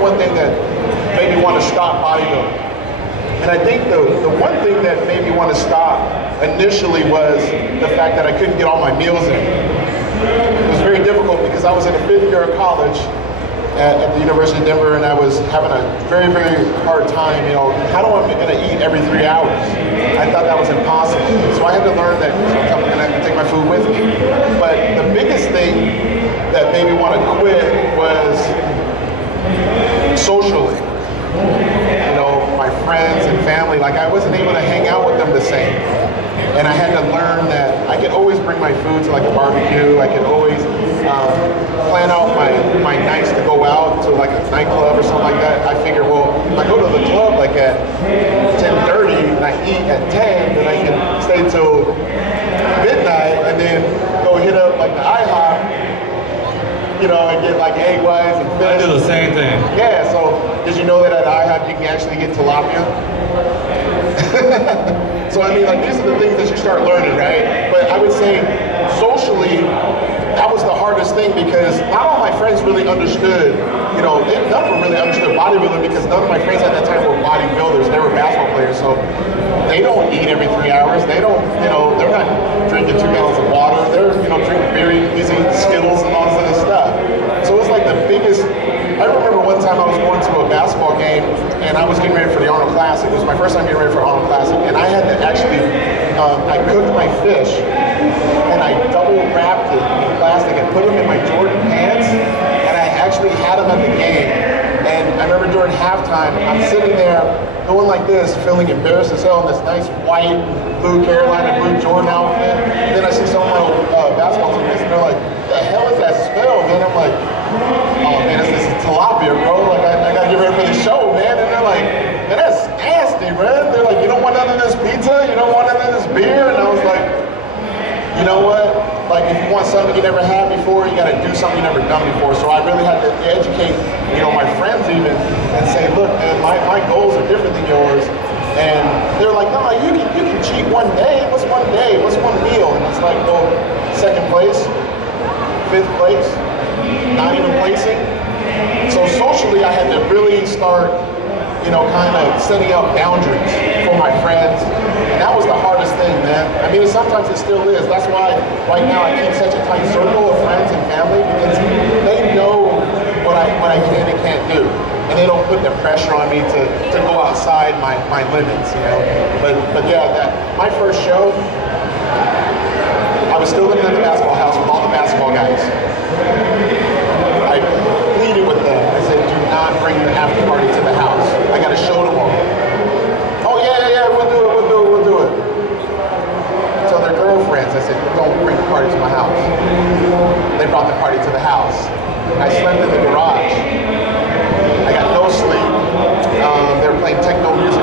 one thing that made me want to stop bodybuilding. And I think the one thing that made me want to stop initially was the fact that I couldn't get all my meals in. It was very difficult because I was in the 5th year of college at the University of Denver, and I was having a very, very hard time, you know, how am I going to eat every 3 hours? I thought that was impossible. So I had to learn that sometimes I'm going to have to take my food with me. But the biggest thing that made me want to quit was socially. You know, my friends and family, like I wasn't able to hang out with them the same. And I had to learn that I could always bring my food to like a barbecue. I could always plan out my nights to go out to like a nightclub or something like that. I figured, well, if I go to the club like at 10:30 and I eat at 10, then I can stay till midnight and then go hit up like the IHOP, you know, and get like egg whites and fish. I do the same thing. Yeah, so did you know that at IHOP you can actually get tilapia? So I mean, like, these are the things that you start learning, right? But I would say socially, that was the hardest thing because not all my friends really understood, you know, none of them really understood bodybuilding because none of my friends at that time were bodybuilders. They were basketball players, so they don't eat every 3 hours. They don't, you know, they're not drinking 2 gallons of water. They're, you know, drinking beer, using Skittles and all this other stuff. So it was like the biggest. I remember one time I was going to a basketball game and I was getting ready for the Arnold Classic. It was my first time getting ready for Arnold Classic, and I had to actually, I cooked my fish and I double wrapped it in plastic and put them in my Jordan pants, and I actually had them at the game. And I remember during halftime, I'm sitting there going like this, feeling embarrassed as hell in this nice white, blue Carolina blue Jordan outfit. And then I see some of my basketball teammates and they're like, "What the hell is that smell, man?" I'm like, "Oh man, this is tilapia, bro. Like I gotta get ready for the show, man." And they're like, "Man, that's nasty, man." They're like, "You don't want none of this pizza? You don't want none of this beer?" And I was like, you know what? Like, if you want something you never had before, you gotta do something you never done before. So I really had to educate, you know, my friends even and say, look, man, my goals are different than yours. And they're like, no, you can cheat one day. What's one day? What's one meal? And it's like, well, 2nd place, 5th place, not even placing. So socially, I had to really start, you know, kind of setting up boundaries for my friends. And that was the hardest thing, man. I mean, sometimes it still is. That's why right now I keep such a tight circle of friends and family because they know what I can and can't do. And they don't put the pressure on me to go outside my limits, you know. But yeah, my first show, I was still living in the basketball house with all the basketball guys. I pleaded with them. I said, do not bring the after party to the house. I got a show tomorrow. Oh yeah, we'll do it. So their girlfriends, I said, don't bring the party to my house. They brought the party to the house. I slept in the garage. I got no sleep. They were playing techno music